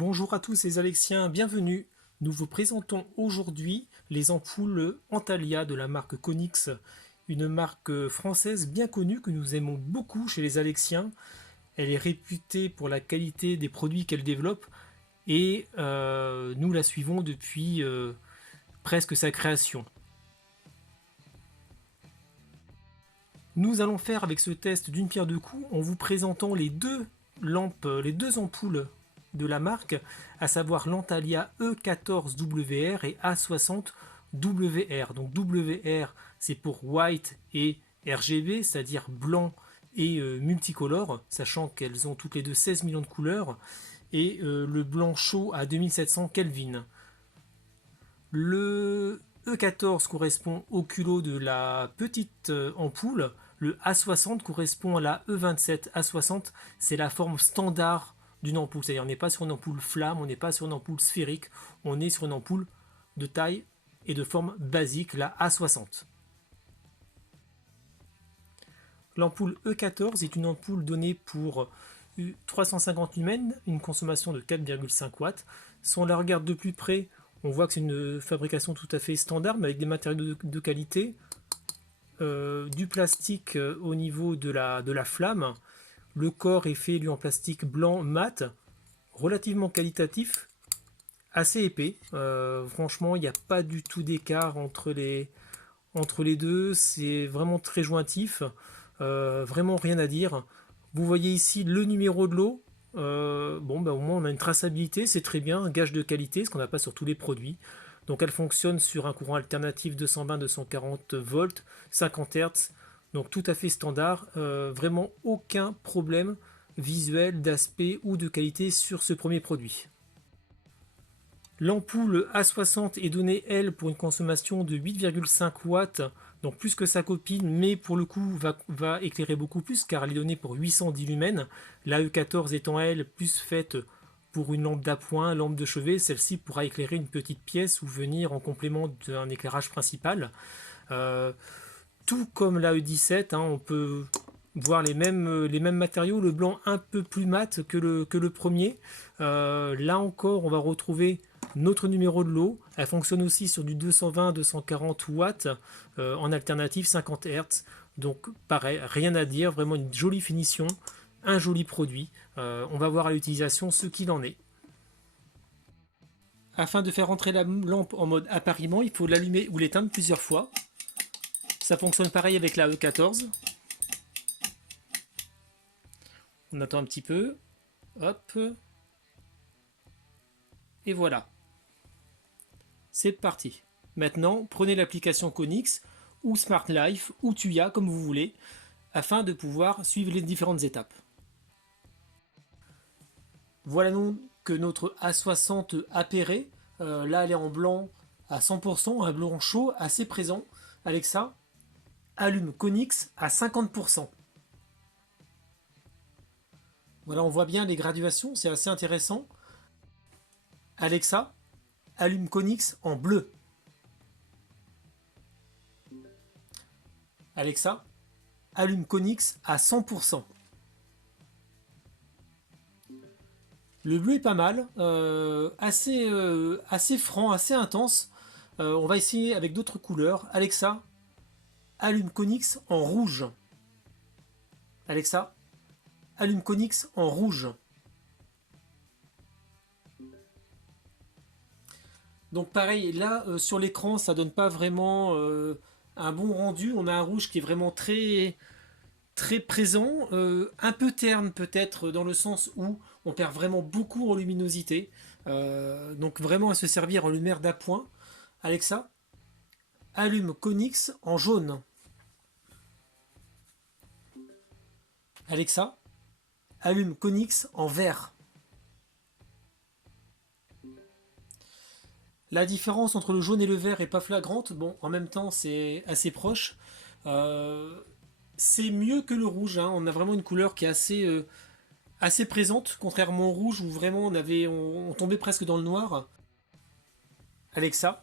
Bonjour à tous les Alexiens, bienvenue. Nous vous présentons aujourd'hui les ampoules Antalya de la marque Konix, une marque française bien connue que nous aimons beaucoup chez les Alexiens. Elle est réputée pour la qualité des produits qu'elle développe et nous la suivons depuis presque sa création. Nous allons faire avec ce test d'une pierre deux coups en vous présentant les deux lampes, les deux ampoules de la marque, à savoir l'Antalya E14WR et A60WR. Donc WR c'est pour White et RGB, c'est-à-dire blanc et multicolore, sachant qu'elles ont toutes les deux 16 millions de couleurs, et le blanc chaud à 2700 Kelvin. Le E14 correspond au culot de la petite ampoule. Le A60 correspond à la E27. A60, c'est la forme standard d'une ampoule. C'est-à-dire on n'est pas sur une ampoule flamme, on n'est pas sur une ampoule sphérique, on est sur une ampoule de taille et de forme basique, la A60. L'ampoule E14 est une ampoule donnée pour 350 lumens, une consommation de 4,5 watts. Si on la regarde de plus près, on voit que c'est une fabrication tout à fait standard, mais avec des matériaux de qualité, du plastique au niveau de la flamme. Le corps est fait lui en plastique blanc mat, relativement qualitatif, assez épais. Franchement, il n'y a pas du tout d'écart entre les deux. C'est vraiment très jointif. Vraiment rien à dire. Vous voyez ici le numéro de lot. Au moins on a une traçabilité, c'est très bien, un gage de qualité, ce qu'on n'a pas sur tous les produits. Donc elle fonctionne sur un courant alternatif 220-240 volts, 50 Hz, donc tout à fait standard. Vraiment aucun problème visuel, d'aspect ou de qualité sur ce premier produit. L'ampoule A60 est donnée, elle, pour une consommation de 8,5 watts, donc plus que sa copine, mais pour le coup va éclairer beaucoup plus car elle est donnée pour 810 lumens. La E14 étant, elle, plus faite pour une lampe d'appoint, lampe de chevet, celle-ci pourra éclairer une petite pièce ou venir en complément d'un éclairage principal. Tout comme la E17, on peut voir les mêmes matériaux, le blanc un peu plus mat que le premier. Là encore, on va retrouver notre numéro de lot. Elle fonctionne aussi sur du 220-240 watts en alternative 50 Hz. Donc pareil, rien à dire, vraiment une jolie finition, un joli produit. On va voir à l'utilisation ce qu'il en est. Afin de faire rentrer la lampe en mode appariement, il faut l'allumer ou l'éteindre plusieurs fois. Ça fonctionne pareil avec la E14. On attend un petit peu. Hop. Et voilà. C'est parti. Maintenant, prenez l'application Konix ou Smart Life ou Tuya comme vous voulez afin de pouvoir suivre les différentes étapes. Voilà donc que notre A60 appairé. Là, elle est en blanc à 100%, un blanc chaud assez présent. Alexa, allume Konix à 50%. Voilà, on voit bien les graduations, c'est assez intéressant. Alexa, allume Konix en bleu. Alexa, allume Konix à 100%. Le bleu est pas mal, assez franc, assez intense. On va essayer avec d'autres couleurs. Alexa, allume Konix en rouge. Alexa, allume Konix en rouge. Donc pareil, là sur l'écran, ça donne pas vraiment un bon rendu. On a un rouge qui est vraiment très très présent, un peu terne peut-être dans le sens où on perd vraiment beaucoup en luminosité. Donc vraiment à se servir en lumière d'appoint. Alexa, allume Konix en jaune. Alexa, allume Konix en vert. La différence entre le jaune et le vert est pas flagrante. Bon, en même temps, c'est assez proche. C'est mieux que le rouge. On a vraiment une couleur qui est assez présente, contrairement au rouge où vraiment on tombait presque dans le noir. Alexa,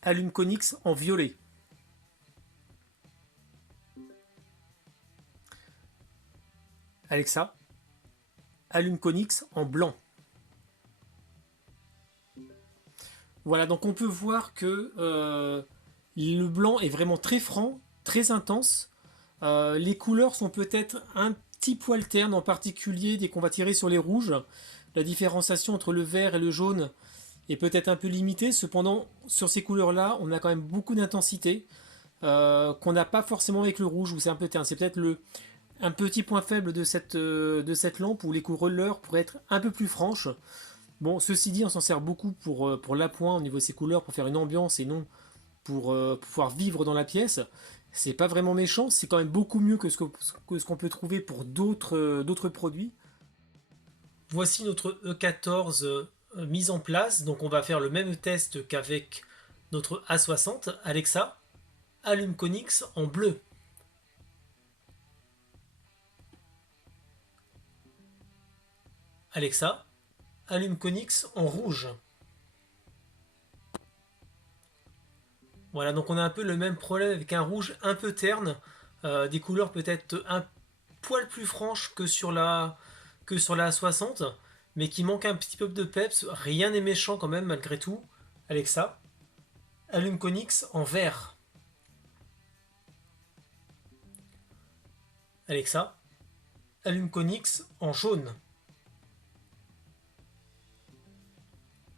allume Konix en violet. Alexa, allume Konix en blanc. Voilà, donc on peut voir que le blanc est vraiment très franc, très intense. Les couleurs sont peut-être un petit poil ternes, en particulier dès qu'on va tirer sur les rouges. La différenciation entre le vert et le jaune est peut-être un peu limitée. Cependant, sur ces couleurs-là, on a quand même beaucoup d'intensité qu'on n'a pas forcément avec le rouge où c'est un peu terne. C'est peut-être un petit point faible de cette lampe où les couleurs pourraient être un peu plus franches. Bon, ceci dit, on s'en sert beaucoup pour l'appoint au niveau de ces couleurs, pour faire une ambiance et non pour pouvoir vivre dans la pièce. C'est pas vraiment méchant, c'est quand même beaucoup mieux que ce qu'on peut trouver pour d'autres produits. Voici notre E14 mise en place. Donc on va faire le même test qu'avec notre A60. Alexa, allume Konix en bleu. Alexa, allume Konix en rouge. Voilà, donc on a un peu le même problème avec un rouge un peu terne, des couleurs peut-être un poil plus franches que sur la 60, mais qui manque un petit peu de peps. Rien n'est méchant quand même malgré tout. Alexa, allume Konix en vert. Alexa, allume Konix en jaune.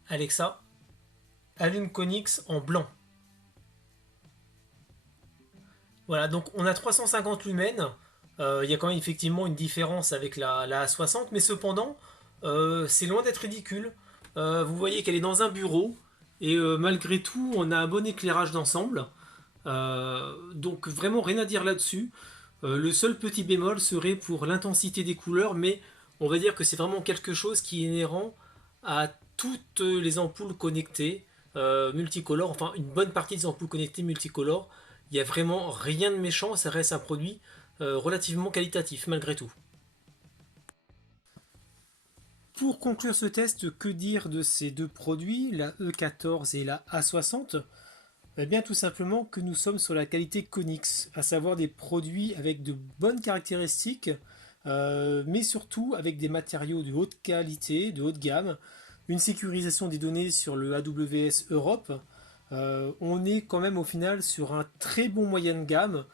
Alexa, allume Konix en blanc. Voilà, donc on a 350 lumens. Il y a quand même effectivement une différence avec la A60, mais cependant, c'est loin d'être ridicule. Vous voyez qu'elle est dans un bureau, et malgré tout, on a un bon éclairage d'ensemble. Donc vraiment rien à dire là-dessus. Le seul petit bémol serait pour l'intensité des couleurs, mais on va dire que c'est vraiment quelque chose qui est inhérent à toutes les ampoules connectées multicolores, enfin une bonne partie des ampoules connectées multicolores. Il n'y a vraiment rien de méchant, ça reste un produit relativement qualitatif malgré tout. Pour conclure ce test, que dire de ces deux produits, la E14 et la A60? Eh bien tout simplement que nous sommes sur la qualité Konix, à savoir des produits avec de bonnes caractéristiques, mais surtout avec des matériaux de haute qualité, de haute gamme, une sécurisation des données sur le AWS Europe. On est quand même au final sur un très bon moyen de gamme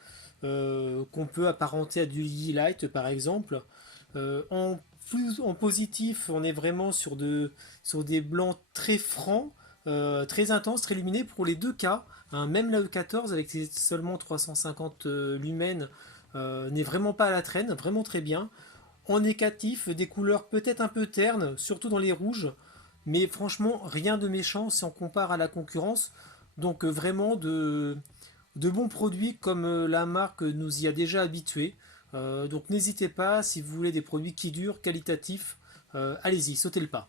qu'on peut apparenter à du Light par exemple. En positif, on est vraiment sur des blancs très francs, très intenses, très lumineux pour les deux cas. Hein, même la E14 avec ses seulement 350 lumens n'est vraiment pas à la traîne, vraiment très bien. En négatif, des couleurs peut-être un peu ternes, surtout dans les rouges, mais franchement rien de méchant si on compare à la concurrence. Donc vraiment de bons produits comme la marque nous y a déjà habitués. Donc n'hésitez pas, si vous voulez des produits qui durent, qualitatifs, allez-y, sautez le pas.